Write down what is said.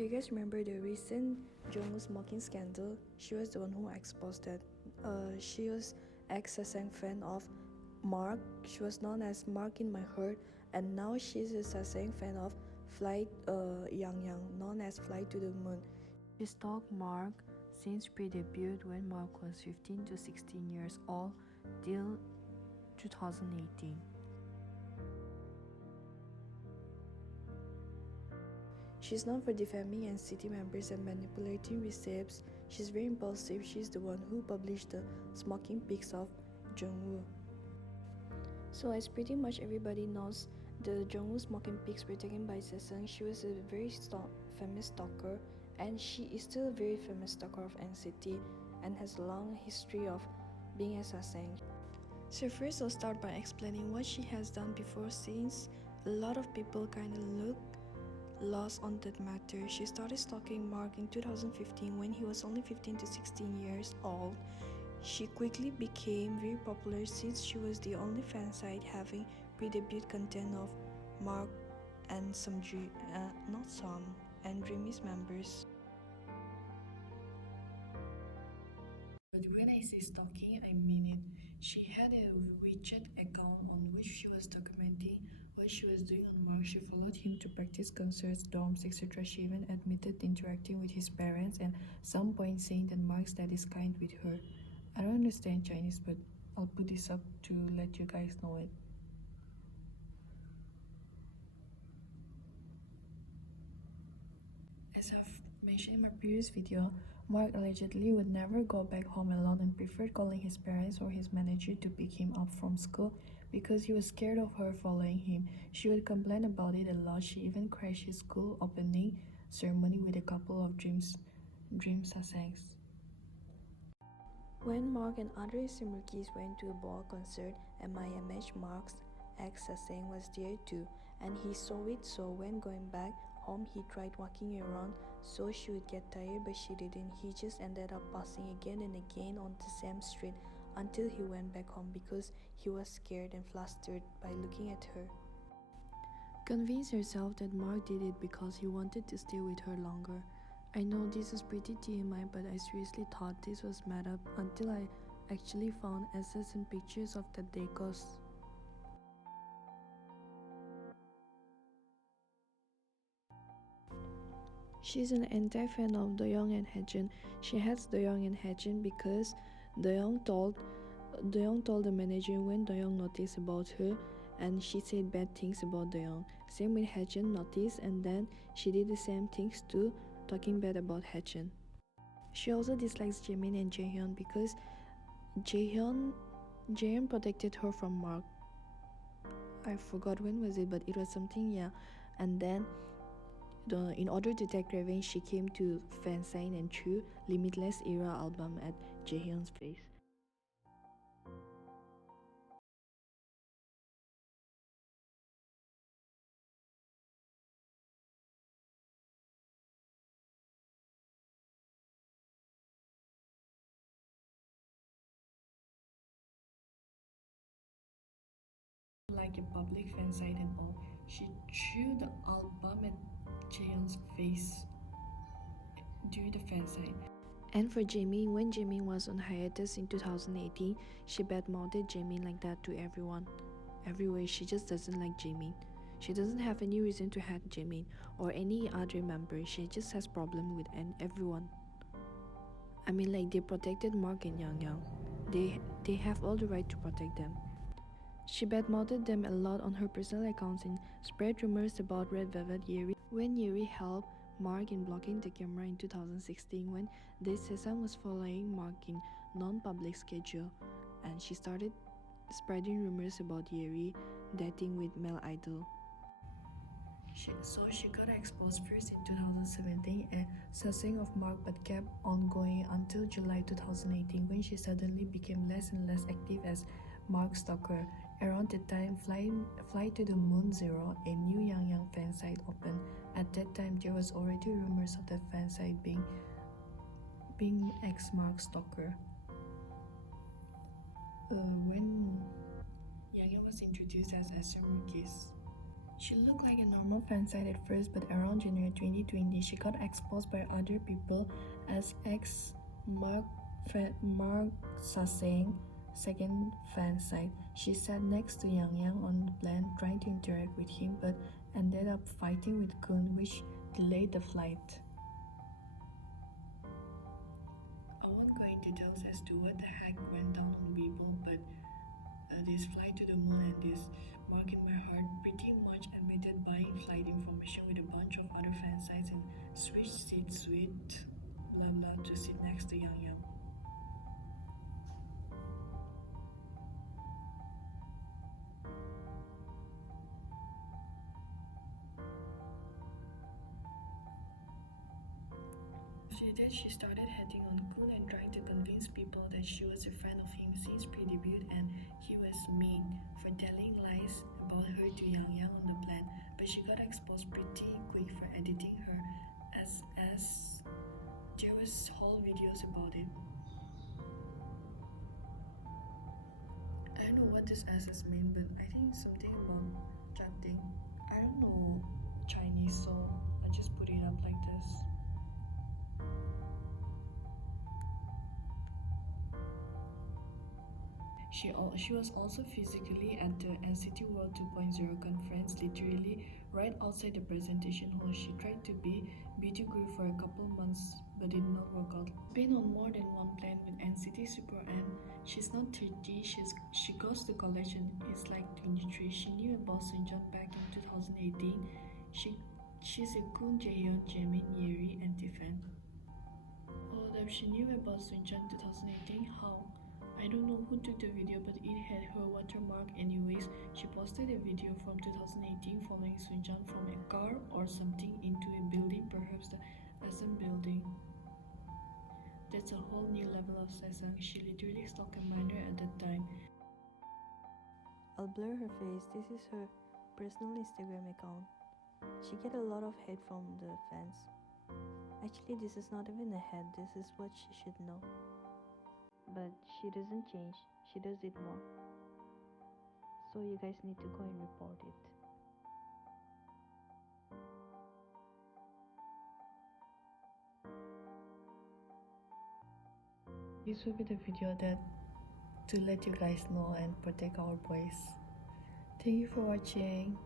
Do you guys remember the recent Jungwoo smoking scandal? She was the one who exposed that. She was ex-Sasaeng fan of Mark. She was known as Mark in My Heart, and now she's a Sasaeng fan of Flight Yang Yang, known as Flight to the Moon. She stalked Mark since pre-debut when Mark was 15 to 16 years old till 2018. She's known for defaming NCT members and manipulating receipts. She's very impulsive. She's the one who published the smoking pics of Jungwoo. So as pretty much everybody knows, the Jungwoo smoking pics were taken by Sasaeng. She was a very famous stalker, and she is still a very famous stalker of NCT and has a long history of being a Sasaeng. So first I'll start by explaining what she has done before, since a lot of people kind of look lost on that matter. She started stalking Mark in 2015 when he was only 15 to 16 years old. She quickly became very popular since she was the only fan site having pre-debut content of Mark and some Dreamy's members. But when I say stalking, I mean it. She had a WeChat account on which she was documenting what she was doing on Mark. She followed him to practice concerts, dorms, etc. She even admitted interacting with his parents and some point saying that Mark's dad is kind with her. I don't understand Chinese, but I'll put this up to let you guys know it. As I've mentioned in my previous video, Mark allegedly would never go back home alone and preferred calling his parents or his manager to pick him up from school because he was scared of her following him. She would complain about it a lot. She even crashed his school opening ceremony with a couple of Dream Sasaengs. When Mark and other SM rookies went to a ball concert, MIMH Mark's ex-Sasaeng was there too, and he saw it, so when going back home he tried walking around so she would get tired, but she didn't. He just ended up passing again and again on the same street until he went back home because he was scared and flustered by looking at her. Convince herself that Mark did it because he wanted to stay with her longer. I know this is pretty TMI, but I seriously thought this was made up until I actually found essays and pictures of the decos. She's an anti-fan of Doyoung and Haejun. She hates Doyoung and Haejun because Doyoung told the manager when Doyoung noticed about her, and she said bad things about Doyoung. Same with Haejun noticed, and then she did the same things too, talking bad about Haejun. She also dislikes Jaemin and Jaehyun because Jaehyun protected her from Mark. I forgot when was it, but it was something, yeah. And then in order to take revenge, she came to fansign and threw Limitless Era album at Jaehyun's face. Like a public fan site and all, she threw the album at Jaehyun's face during the fan site. And for Jaemin, when Jaemin was on hiatus in 2018, she badmouthed Jaemin like that to everyone. Everywhere, she just doesn't like Jaemin. She doesn't have any reason to hate Jaemin or any other member. She just has problem with everyone. I mean, like, they protected Mark and Yang Yang. They have all the right to protect them. She badmouthed them a lot on her personal accounts and spread rumors about Red Velvet Yeri. When Yeri helped Mark in blocking the camera in 2016 when Sasaeng was following Mark in non-public schedule, and she started spreading rumors about Yeri dating with male idol. So she got exposed first in 2017 at Sasaeng of Mark, but kept on going until July 2018 when she suddenly became less and less active as Mark stalker. Around that time, Fly to the Moon Zero, a new Yang Yang fan site opened. At that time, there was already rumors of that fan site being ex-Mark stalker. When Yang Yang was introduced as SM Rookies, She looked like a normal fan site at first, but around January 2020, she got exposed by other people as ex-Mark Sasaeng second fan site. She sat next to Yang Yang on the plane trying to interact with him, but ended up fighting with Kun, which delayed the flight. I won't go into details as to what the heck went down on Weibo, but this flight to the moon and this mark in my heart pretty much admitted buying flight information with a bunch of other fan sites and switch seats with blah blah to sit next to Yang Yang. After that, she started hating on Kun and trying to convince people that she was a fan of him since pre-debut and he was mean for telling lies about her to Yang Yang on the plane, but she got exposed pretty quick for editing her as there was whole videos about it. I don't know what this SS mean, but I think it's something about chatting. I don't know Chinese, so I just put it up like this. She was also physically at the NCT World 2.0 conference, literally right outside the presentation hall. She tried to be beauty guru for a couple months, but did not work out. Been on more than one plane with NCT Super M. She's not 30. She goes to college and is like 23. She knew about Sunjun back in 2018. She's a Kun, Jaehyun, Jaemin, Yeri, and Tiffany. Hold up, she knew about Sunjun 2018. How? I don't know who took the video, but it had her watermark anyways. She posted a video from 2018 following Sunjun from a car or something into a building, perhaps the SM building. That's a whole new level of Sasaeng. She literally stalked a minor at that time. I'll blur her face. This is her personal Instagram account. She get a lot of hate from the fans. Actually, this is not even a hate. This is what she should know. But she doesn't change. She does it more. So you guys need to go and report it. This will be the video that to let you guys know and protect our boys. Thank you for watching.